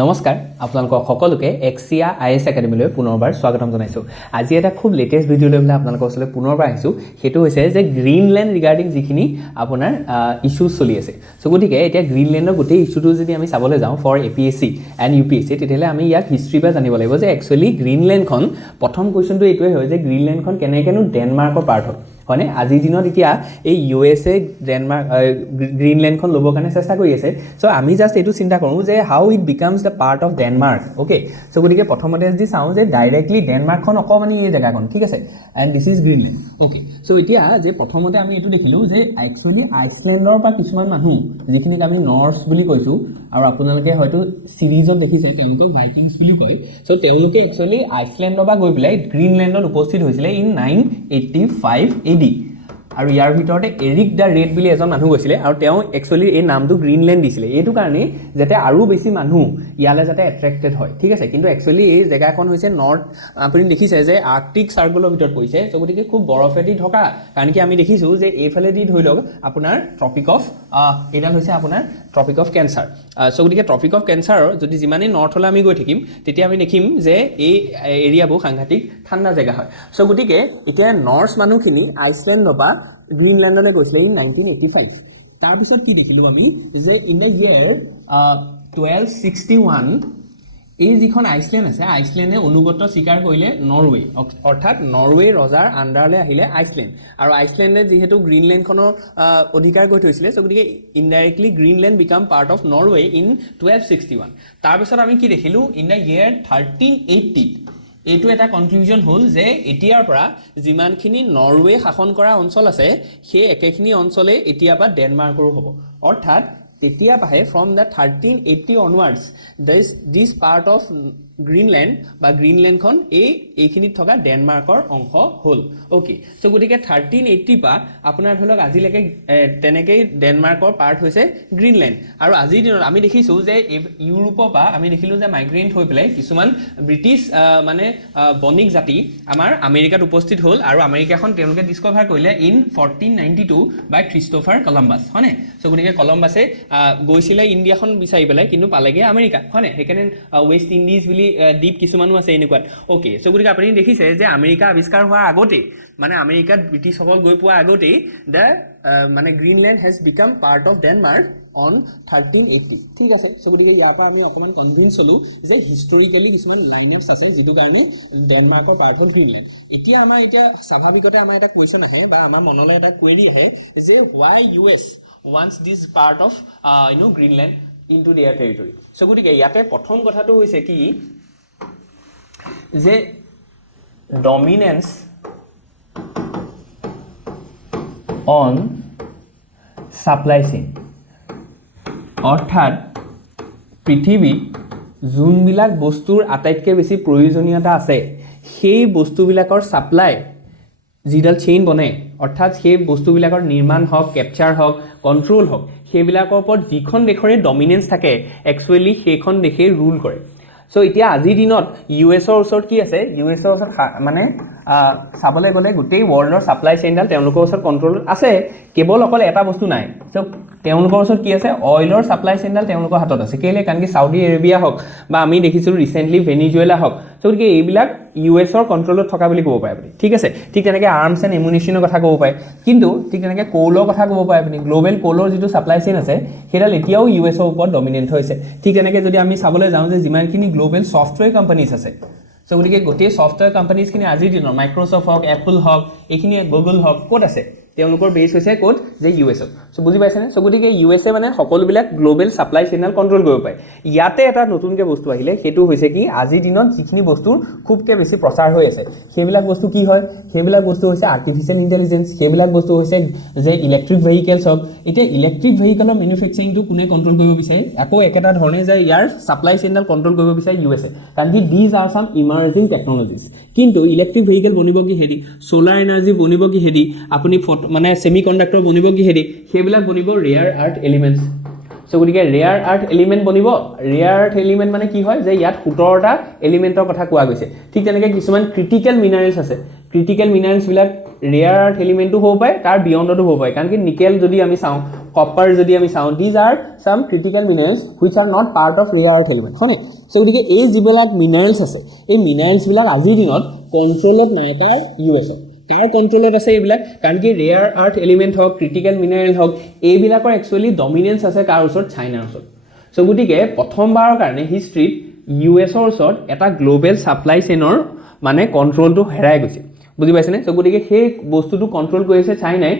নমস্কাৰ আপোনালোকক সকলোকে এক্সিয়া আইএছ একাডেমিলৈ পুনৰবাৰ স্বাগতম জনাইছোঁ। আজি এটা খুব লেটেষ্ট ভিডিঅ' লৈ পেলাই আপোনালোকৰ ওচৰলৈ পুনৰবাৰ আহিছোঁ। সেইটো হৈছে যে গ্ৰীণলেণ্ড ৰিগাৰ্ডিং যিখিনি আপোনাৰ ইছ্যুজ চলি আছে। চ' গতিকে এতিয়া গ্ৰীণলেণ্ডৰ গোটেই ইছ্যুটো যদি আমি চাবলৈ যাওঁ ফৰ APSC এণ্ড UPSC, তেতিয়াহ'লে আমি ইয়াক হিষ্ট্ৰীৰ পৰা জানিব লাগিব যে একচুৱেলি গ্ৰীণলেণ্ডখন প্ৰথম কুৱেশ্যনটো এইটোৱে হয় যে গ্ৰীণলেণ্ডখন কেনেকৈনো ডেনমাৰ্কৰ পাৰ্ট হয়, হয়নে? আজিৰ দিনত এতিয়া এই USA গ্ৰীণলেণ্ডখন ল'বৰ কাৰণে চেষ্টা কৰি আছে। চ' আমি জাষ্ট এইটো চিন্তা কৰোঁ যে how it becomes the part of Denmark. Okay, so' গতিকে প্ৰথমতে যদি চাওঁ যে ডাইৰেক্টলি ডেনমাৰ্কখন অকণমানি এই জেগাখন, ঠিক আছে, and this is Greenland. Okay, so' এতিয়া যে প্ৰথমতে আমি এইটো দেখিলোঁ যে একচুৱেলি আইচলেণ্ডৰ পৰা কিছুমান মানুহ, যিখিনিক আমি নৰ্ছ বুলি কৈছোঁ, আৰু আপোনালোকে হয়তো ছিৰিজত দেখিছে তেওঁলোকক ভাইকিংছ বুলি কয়। চ' তেওঁলোকে একচুৱেলি আইচলেণ্ডৰ পৰা গৈ পেলাই গ্ৰীণলেণ্ডত উপস্থিত হৈছিলে ইন 985 AD। আৰু ইয়াৰ ভিতৰতে এৰিক দ্য ৰেড বুলি এজন মানুহ গৈছিলে, আৰু তেওঁ একচুৱেলি এই নামটো গ্ৰীণলেণ্ড দিছিলে এইটো কাৰণে যাতে আৰু বেছি মানুহ ইয়ালৈ যাতে এট্ৰেক্টেড হয়, ঠিক আছে। কিন্তু একচুৱেলি এই জেগাখন হৈছে নৰ্থ, আপুনি দেখিছে যে আৰ্কটিক চাৰ্কলৰ ভিতৰত পৰিছে। চ' গতিকে খুব বৰফেদি ঢকা, কাৰণ কি আমি দেখিছোঁ যে এইফালেদি ধৰি লওক আপোনাৰ এইডাল হৈছে আপোনাৰ ট্ৰপিক অফ কেঞ্চাৰ। চ' গতিকে ট্ৰপিক অফ কেঞ্চাৰৰ যদি যিমানেই নৰ্থলৈ আমি গৈ থাকিম তেতিয়া আমি দেখিম যে এই এৰিয়াবোৰ সাংঘাতিক ঠাণ্ডা জেগা হয়। চ' গতিকে এতিয়া নৰ্থ মানুহখিনি আইচলেণ্ডৰ পৰা গ্ৰীণলেণ্ডলৈ গৈছিলে ইন 1985। তাৰপিছত কি দেখিলোঁ আমি যে ইন দ্য ইয়েৰ 1261 এই যিখন আইচলেণ্ড আছে, আইচলেণ্ডে অনুগত স্বীকাৰ কৰিলে নৰৱে, অৰ্থাৎ নৰৱে ৰজাৰ আণ্ডাৰলৈ আহিলে আইচলেণ্ড। আৰু আইচলেণ্ডে যিহেতু গ্ৰীণলেণ্ডখনৰ অধিকাৰ কৰি থৈছিলে, চ' গতিকে indirectly Greenland became part of Norway in 1261। তাৰপিছত আমি কি দেখিলোঁ ইন দ্য ইয়েৰ 1380 এইটো এটা কনক্লুজন হ'ল যে এতিয়াৰ পৰা যিমানখিনি নৰৱে শাসন কৰা অঞ্চল আছে সেই একেখিনি অঞ্চলেই এতিয়াৰ পৰা ডেনমাৰ্কৰো হ'ব। অৰ্থাৎ তেতিয়া পাহে from the 1380 onwards this part of Greenland বা গ্ৰীণলেণ্ডখন এইখিনিত থকা ডেনমাৰ্কৰ অংশ হ'ল। অ'কে, চ' গতিকে 1380 পৰা আপোনাৰ ধৰি লওক আজিলৈকে তেনেকেই ডেনমাৰ্কৰ পাৰ্ট হৈছে গ্ৰীণলেণ্ড। আৰু আজিৰ দিনত আমি দেখিছোঁ যে ইউৰোপৰ পৰা আমি দেখিলোঁ যে মাইগ্ৰেণ্ট হৈ পেলাই কিছুমান ব্ৰিটিছ বণিক জাতি আমাৰ আমেৰিকাত উপস্থিত হ'ল, আৰু আমেৰিকাখন তেওঁলোকে ডিস্কভাৰ কৰিলে ইন 1492 বাই খ্ৰীষ্টফাৰ কলম্বাছ, হয়নে? চ' গতিকে কলম্বাছে গৈছিলে ইণ্ডিয়াখন বিচাৰি পেলাই, কিন্তু পালেগৈ আমেৰিকা, হয়নে? সেইকাৰণে ৱেষ্ট ইণ্ডিজ বুলি দ্বীপ কিছুমানো আছে এনেকুৱাত। অ'কে, চ' গতিকে আপুনি দেখিছে যে আমেৰিকা আৱিষ্কাৰ হোৱাৰ আগতেই, মানে আমেৰিকাত ব্ৰিটিছসকল গৈ পোৱাৰ আগতেই Greenland has became part of Denmark on 1380, ঠিক আছে। চ' গতিকে ইয়াৰ পৰা আমি অকণমান কনভিন্স হ'লোঁ যে হিষ্টৰিকেলি কিছুমান লাইন আপছ আছে যিটো কাৰণে ডেনমাৰ্কৰ পাৰ্ট হ'ল গ্ৰীণলেণ্ড। এতিয়া স্বাভাৱিকতে আমাৰ এটা কুৱেশ্যন আহে বা আমাৰ মনলৈ এটা কুৱেৰি আহে যে why US wants this part of Greenland into their territory. চ' গতিকে ইয়াতে প্ৰথম কথাটো হৈছে কি যে ডমিনেন্স অন ছাপ্লাই চেইন, অৰ্থাৎ পৃথিৱীত যোনবিলাক বস্তুৰ আটাইতকৈ বেছি প্ৰয়োজনীয়তা আছে সেই বস্তুবিলাকৰ ছাপ্লাই যিডাল চেইন বনে, অৰ্থাৎ সেই বস্তুবিলাকৰ নিৰ্মাণ হওক, কেপচাৰ হওক, কণ্ট্ৰল হওক, সেইবিলাকৰ ওপৰত যিখন দেশৰে ডমিনেন্স থাকে একচুৱেলি সেইখন দেশেই ৰুল কৰে। চ' এতিয়া আজিৰ দিনত US-ৰ ওচৰত কি আছে, US-ৰ ওচৰত চাবলৈ গ'লে গোটেই ৱৰ্ল্ডৰ ছাপ্লাই চেইনডাল তেওঁলোকৰ ওচৰত কণ্ট্ৰল আছে, কেৱল অকল এটা বস্তু নাই। চ' তেওঁলোকৰ ওচৰত কি আছে, অইলৰ ছাপ্লাই চেইনডাল তেওঁলোকৰ হাতত আছে। কেলৈ? কাৰণ কি চাউদি এৰেবিয়া হওক বা আমি দেখিছিলোঁ ৰিচেণ্টলি ভেনিজুৱেলা হওক, চ' গতিকে এইবিলাক US-ৰ কণ্ট্ৰলত থকা বুলি ক'ব পাৰে আপুনি, ঠিক আছে। ঠিক তেনেকৈ আৰ্মছ এণ্ড এমুনিশ্যনৰ কথা ক'ব পাৰে, কিন্তু ঠিক তেনেকৈ কৌলৰ কথা ক'ব পাৰে আপুনি। গ্ল'বেল কৌলৰ যিটো ছাপ্লাই চেইন আছে সেইডাল এতিয়াও US-ৰ ওপৰত ডমিনেণ্ট হৈছে। ঠিক তেনেকৈ যদি আমি চাবলৈ যাওঁ যে যিমানখিনি গ্ল'বেল ছফ্টৱেৰ কোম্পানীজ আছে, চ' গতিকে গোটেই ছফ্টৱেৰ কোম্পানীজখিনি আজিৰ দিনত মাইক্ৰ'ছফ্ট হওক, এপল হওক, এইখিনি গুগল হওক, ক'ত আছে? তেওঁলোকৰ বেছ হৈছে ক'ত? যে US-ত। চ' বুজি পাইছেনে? চ' গতিকে USA সকলোবিলাক গ্ল'বেল ছাপ্লাই চেইনডাল কণ্ট্ৰল কৰিব পাৰে। ইয়াতে এটা নতুনকৈ বস্তু আহিলে, সেইটো হৈছে কি আজিৰ দিনত যিখিনি বস্তুৰ খুবকৈ বেছি প্ৰচাৰ হৈ আছে সেইবিলাক বস্তু কি হয়? সেইবিলাক বস্তু হৈছে আৰ্টিফিচিয়েল ইণ্টেলিজেঞ্চ, সেইবিলাক বস্তু হৈছে যে ইলেক্ট্ৰিক ভেহিকেলছ হওক। এতিয়া ইলেক্ট্ৰিক ভেহিকেলৰ মেনুফেকচাৰিংটো কোনে কণ্ট্ৰল কৰিব বিচাৰে? আকৌ একেটা ধৰণে যে ইয়াৰ ছাপ্লাই চেইনডাল কণ্ট্ৰল কৰিব বিচাৰে USA, কাৰণ কি দিজ আৰ চাম ইমাৰ্জিং টেকনলজিজ। কিন্তু ইলেক্ট্ৰিক ভেহিকেল বনিব কিহেদি, ছ'লাৰ এনাৰ্জি বনিব কিহেদি, আপুনি ছেমি কণ্ডাক্টৰ বনিব কিহেদি, সেইবিলাক বনিব ৰেয়াৰ আৰ্থ এলিমেণ্টছ। চ' গতিকে ৰেয়াৰ আৰ্থ এলিমেণ্ট বনিব। ৰেয়াৰ আৰ্থ এলিমেণ্ট মানে কি হয়, যে ইয়াত 17টা এলিমেণ্টৰ কথা কোৱা গৈছে। ঠিক তেনেকৈ কিছুমান ক্ৰিটিকেল মিনাৰেলছ আছে, ক্ৰিটিকেল মিনাৰেলছবিলাক ৰেয়াৰ আৰ্থ এলিমেণ্টটো হ'ব পাৰে, তাৰ বিয়ণ্ডতো হ'ব পাৰে। কাৰণ কি নিকেল যদি আমি চাওঁ কপাৰ যদি আমি চাওঁ, these are sum critical minerals which are not part of rare earth element, হয়নে? সো গতিকে এই যিবিলাক মিনাৰেলছ আছে, এই মিনাৰেলছবিলাক আজিৰ দিনত কণ্ট্ৰলত নাই তাৰ US-ত। কাৰ কণ্ট্ৰলত আছে এইবিলাক? কাৰণ কি ৰেয়াৰ আৰ্থ এলিমেণ্ট হওক, ক্ৰিটিকেল মিনাৰেল হওক, এইবিলাকৰ একচুৱেলি ডমিনেঞ্চ আছে কাৰ ওচৰত? চাইনাৰ ওচৰত। সো গতিকে প্ৰথমবাৰৰ কাৰণে হিষ্ট্ৰীত US-ৰ ওচৰত এটা গ্ল'বেল ছাপ্লাই চেইনৰ মানে কণ্ট্ৰলটো হেৰাই গৈছে, বুজি পাইছেনে? সো গতিকে সেই বস্তুটো কণ্ট্ৰল কৰিছে চাইনাই।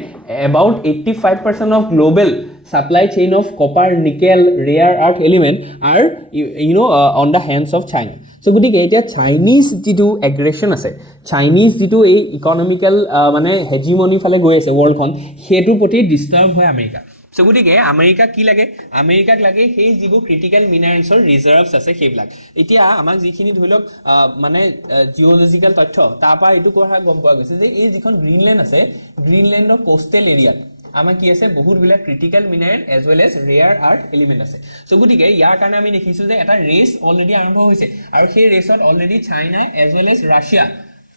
About 85% of global supply chain of copper, nickel, rare earth element are on the hands of China. So গতিকে এতিয়া চাইনিজ যিটো এগ্ৰেশ্যন আছে, চাইনিজ যিটো এই ইকনমিকেল মানে হেজিমনি ফালে গৈ আছে ৱৰ্ল্ডখন, সেইটোৰ প্ৰতি ডিষ্টাৰ্ব হয় আমেৰিকা। সো গতিকে আমেৰিকা কি লাগে? আমেৰিকাক লাগে সেই যিবোৰ ক্ৰিটিকেল মিনাৰেলছৰ ৰিজাৰ্ভছ আছে সেইবিলাক। এতিয়া আমাক যিখিনি ধৰি লওক মানে জিঅ'লজিকেল তথ্য, তাৰপৰা এইটো কথা গম পোৱা গৈছে যে এই যিখন গ্ৰীণলেণ্ড আছে, গ্ৰীণলেণ্ডৰ কোষ্টেল এৰিয়াত আমাৰ কি আছে? বহুতবিলাক critical mineral as well as rare earth element আছে। সো গতিকে ইয়াৰ কাৰণে আমি দেখিছোঁ যে এটা ৰেচ অলৰেডি আৰম্ভ হৈছে, আৰু সেই ৰেচত already China as well as Russia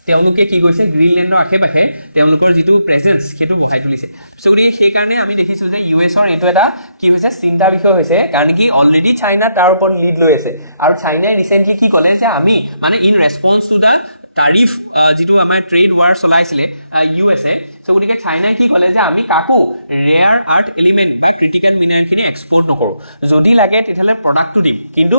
তেওঁলোকে কি কৰিছে? গ্ৰীণলেণ্ডৰ আশে পাশে তেওঁলোকৰ যিটো প্ৰেজেঞ্চ সেইটো বঢ়াই তুলিছে। সো গতিকে সেইকাৰণে আমি দেখিছোঁ যে US-ৰ এইটো এটা কি হৈছে? চিন্তা বিষয় হৈছে, কাৰণ কি অলৰেডি চাইনা তাৰ ওপৰত লিড লৈ আছে। আৰু চাইনাই ৰিচেণ্টলি কি ক'লে যে আমি মানে in response to the tariff যিটো আমাৰ ট্ৰেড ৱাৰ চলাইছিলে USA, সো গতিকে চাইনাই কি ক'লে যে আমি কাকো ৰেয়াৰ আৰ্থ এলিমেণ্ট বা ক্ৰিটিকেল মিনাৰেলখিনি এক্সপৰ্ট নকৰোঁ, যদি লাগে তেতিয়াহ'লে প্ৰডাক্টটো দিম কিন্তু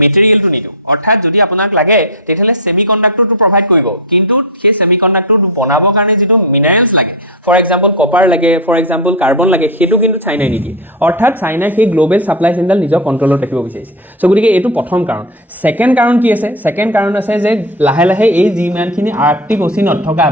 মেটেৰিয়েলটো নিদিওঁ। অৰ্থাৎ যদি আপোনাক লাগে তেতিয়াহ'লে ছেমি কণ্ডাক্টৰটো প্ৰভাইড কৰিব, কিন্তু সেই ছেমি কণ্ডাক্টৰটো বনাবৰ কাৰণে যিটো মিনাৰেলছ লাগে, ফৰ এক্সাম্পল কপাৰ লাগে, ফৰ এক্সাম্পল কাৰ্বন লাগে, সেইটো কিন্তু চাইনাই নিদিয়ে। অৰ্থাৎ চাইনাই সেই গ্ল'বেল ছাপ্লাই চেইনডাল নিজৰ কণ্ট্ৰলত ৰাখিব বিচাৰিছে। সো গতিকে এইটো প্ৰথম কাৰণ। ছেকেণ্ড কাৰণ কি আছে? ছেকেণ্ড কাৰণ আছে যে লাহে লাহে এই যিমানখিনি আৰ্কটিক অচিনত থকা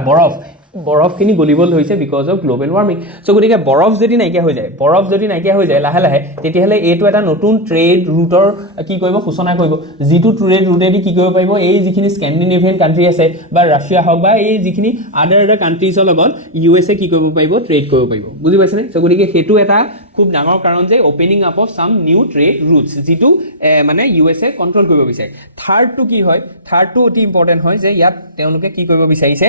বৰফখিনি গলিব ধৰিছে because of global warming. So গতিকে বৰফ যদি নাইকিয়া হৈ যায় লাহে লাহে, তেতিয়াহ'লে এইটো এটা নতুন ট্ৰেড ৰুটৰ কি কৰিব? সূচনা কৰিব, যিটো ট্ৰেড ৰুটেদি কি কৰিব পাৰিব? এই যিখিনি স্কেণ্ডিনেভিয়ান কাণ্ট্ৰি আছে বা ৰাছিয়া হওক বা এই যিখিনি আদাৰ কাণ্ট্ৰিজৰ লগত USA কি কৰিব পাৰিব? ট্ৰেড কৰিব পাৰিব, বুজি পাইছেনে? সো গতিকে সেইটো এটা খুব ডাঙৰ কাৰণ যে অপেনিং আপ অফ চাম নিউ ট্ৰেড ৰুটছ, যিটো মানে USA কণ্ট্ৰল কৰিব বিচাৰে। থাৰ্ডটো কি হয়? থাৰ্ডটো অতি ইম্পৰ্টেণ্ট হয় যে ইয়াত তেওঁলোকে কি কৰিব বিচাৰিছে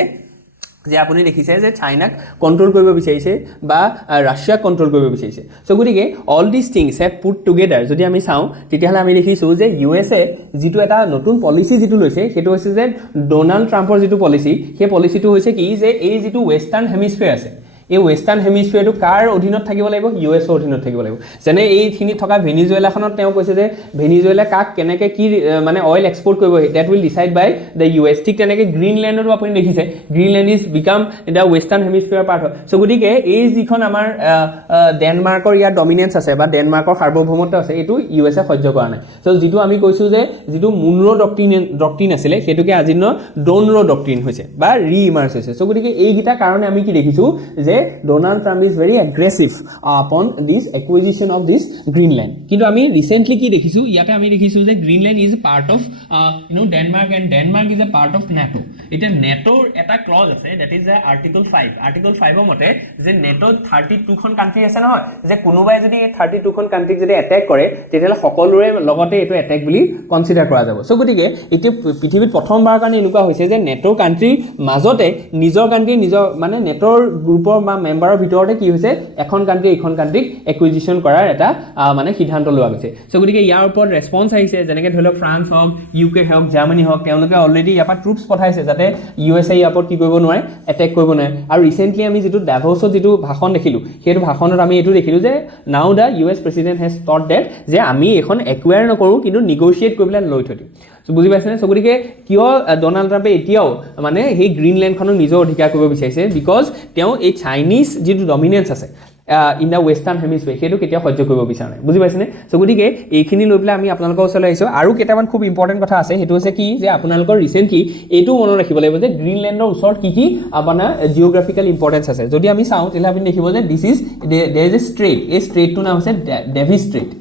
যে আপুনি দেখিছে যে চাইনাক কণ্ট্ৰল কৰিব বিচাৰিছে বা ৰাছিয়াক কণ্ট্ৰল কৰিব বিচাৰিছে। সো গতিকে all this things have put together যদি আমি চাওঁ, তেতিয়াহ'লে আমি দেখিছোঁ যে USA যিটো এটা নতুন পলিচি যিটো লৈছে, সেইটো হৈছে যে ডোনাল্ড ট্ৰাম্পৰ যিটো পলিচি, সেই পলিচিটো হৈছে কি যে এই যিটো ৱেষ্টাৰ্ণ হেমিস্ফিয়াৰ আছে, এই ৱেষ্টাৰ্ণ হেমিস্ফিয়াৰটো কাৰ অধীনত থাকিব লাগিব? US-ৰ অধীনত থাকিব লাগিব। যেনে এইখিনি থকা ভেনিজুৱেলাখনত তেওঁ কৈছে যে ভেনিজুৱেলা কাক কেনেকৈ কি মানে অইল এক্সপৰ্ট কৰিব, that will decide by the US। ঠিক তেনেকৈ গ্ৰীণলেণ্ডতো আপুনি দেখিছে, Greenland is become the western hemisphere part হয়। সো গতিকে এই যিখন আমাৰ ডেনমাৰ্কৰ ইয়াত ডমিনেঞ্চ আছে বা ডেনমাৰ্কৰ সাৰ্বভৌমত্ব আছে, এইটো USA সহ্য কৰা নাই। সো যিটো আমি কৈছোঁ যে যিটো মুনৰো ডক্ট্ৰিন আছিলে, সেইটোকে আজিৰ দিনৰ ডনৰো ডক্ট্ৰিন হৈছে বা ৰি ইমাৰ্জ হৈছে। সো গতিকে এইকেইটা কাৰণে আমি কি দেখিছোঁ যে Donald Trump is very aggressive upon this acquisition of this Greenland. কিন্তু আমি রিসেন্টলি কি দেখিছো, ইয়াতে আমি দেখিছো যে Greenland is part of Denmark and Denmark is a part of নেটো। এতিয়া নেটোৰ এটা ক্লজ আছে, ডেট ইজ আৰ্টিকল 5। আৰ্টিকল 5ৰ মতে যে নেটোত 32খন কাণ্ট্ৰি আছে নহয়, যে কোনোবাই যদি এই 32খন কাণ্ট্ৰিক যদি এটেক কৰে তেতিয়াহ'লে সকলোৰে লগতে এইটো এটেক বুলি কনচিডাৰ কৰা যাব। চ' গতিকে এতিয়া পৃথিৱীত প্ৰথমবাৰৰ কাৰণে এনেকুৱা হৈছে যে নেটোৰ কাণ্ট্ৰিৰ মাজতে নিজৰ কাণ্ট্ৰি নিজৰ মানে নেটোৰ গ্ৰুপৰ বা মেম্বাৰৰ ভিতৰতে কি হৈছে এখন কাণ্ট্ৰি এইখন কাণ্ট্ৰিক একুইজিশ্যন কৰাৰ এটা মানে সিদ্ধান্ত লোৱা গৈছে। চ' গতিকে ইয়াৰ ওপৰত ৰেছপন্স আহিছে, যেনেকৈ ধৰি লওক ফ্ৰান্স হওক, UK হওক, জাৰ্মানী হওক, তেওঁলোকে অলৰেডি ইয়াৰ পৰা ট্ৰুপছ পঠাইছে যাতে USA ইয়াৰ ওপৰত কি কৰিব নোৱাৰে, এটেক কৰিব নোৱাৰে। আৰু ৰিচেণ্টলি আমি যিটো ডাভোছত যিটো ভাষণ দেখিলোঁ, সেইটো ভাষণত আমি এইটো দেখিলোঁ যে now the US president has thought that যে আমি এখন একুৱায়াৰ নকৰোঁ কিন্তু নিগ'চিয়েট কৰি পেলাই লৈ থৈ দিম। বুজি পাইছেনে? চ' গতিকে কিয় ডনাল্ড ট্ৰাম্পে এতিয়াও মানে সেই গ্ৰীণলেণ্ডখনক নিজৰ অধিকাৰ কৰিব বিচাৰিছে, বিকজ তেওঁ এই চাইনিজ যিটো ডমিনেঞ্চ আছে ইন দ্য ৱেষ্টাৰ্ণ হেমিস্ফিয়াৰ সেইটো কেতিয়াও সহ্য কৰিব বিচৰা নাই। বুজি পাইছেনে? চ' গতিকে এইখিনি লৈ পেলাই আমি আপোনালোকৰ ওচৰলৈ আহিছোঁ। আৰু কেইটামান খুব ইম্পৰ্টেণ্ট কথা আছে, সেইটো হৈছে কি যে আপোনালোকৰ ৰিচেণ্টলি এইটো মনত ৰাখিব লাগিব যে গ্ৰীণলেণ্ডৰ ওচৰত কি কি আপোনাৰ জিঅ'গ্ৰাফিকেল ইম্পৰ্টেঞ্চ আছে। যদি আমি চাওঁ তেতিয়াহ'লে আপুনি দেখিব যে this is there is a strait, এই ষ্ট্ৰেইটটোৰ নাম হৈছে ডেভিছ ষ্ট্ৰেইট।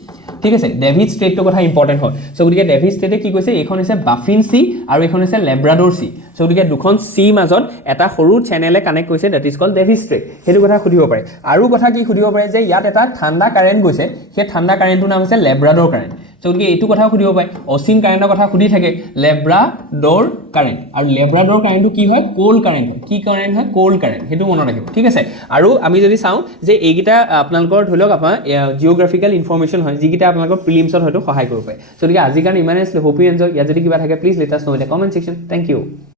ঠিক আছে, ডেভিড ষ্ট্ৰেইটটোৰ কথা ইম্পৰ্টেণ্ট হয়। চ' গতিকে ডেভিড ষ্ট্ৰেইটে কি কৈছে, এইখন হৈছে বাফিন চি আৰু এইখন হৈছে লেব্ৰাডৰ চি। চ' গতিকে দুখন চি মাজত এটা সৰু চেনেলে কানেক্ট কৰিছে, that is called David strait. সেইটো কথা সুধিব পাৰে। আৰু কথা কি সুধিব পাৰে যে ইয়াত এটা ঠাণ্ডা কাৰেণ্ট গৈছে, সেই ঠাণ্ডা কাৰেণ্টটোৰ নাম হৈছে লেব্ৰাডৰ কাৰেণ্ট। গতিকে এইটো কথাও সুধিব পাৰে অসীম কাৰেণ্টৰ কথা সুধি থাকে লেব্ৰাডৰ কাৰেণ্ট আৰু লেব্ৰাডৰ কাৰেণ্টটো কি হয় কোল্ড কাৰেণ্ট হয় কি কাৰেণ্ট হয় কোল্ড কাৰেণ্ট সেইটো মনত ৰাখিব ঠিক আছে আৰু আমি যদি চাওঁ যে এইকেইটা আপোনালোকৰ ধৰি লওক আপোনাৰ জিঅ'গ্ৰাফিকেল ইনফৰমেশ্যন হয় যিকেইটা আপোনালোকৰ প্ৰিলিমছত হয়তো সহায় কৰিব পাৰে গতিকে আজিৰ কাৰণে ইমানেই আছিলে হোপ ইউ এনজয় ইয়াত যদি কিবা থাকে please let us know in the comment section thank U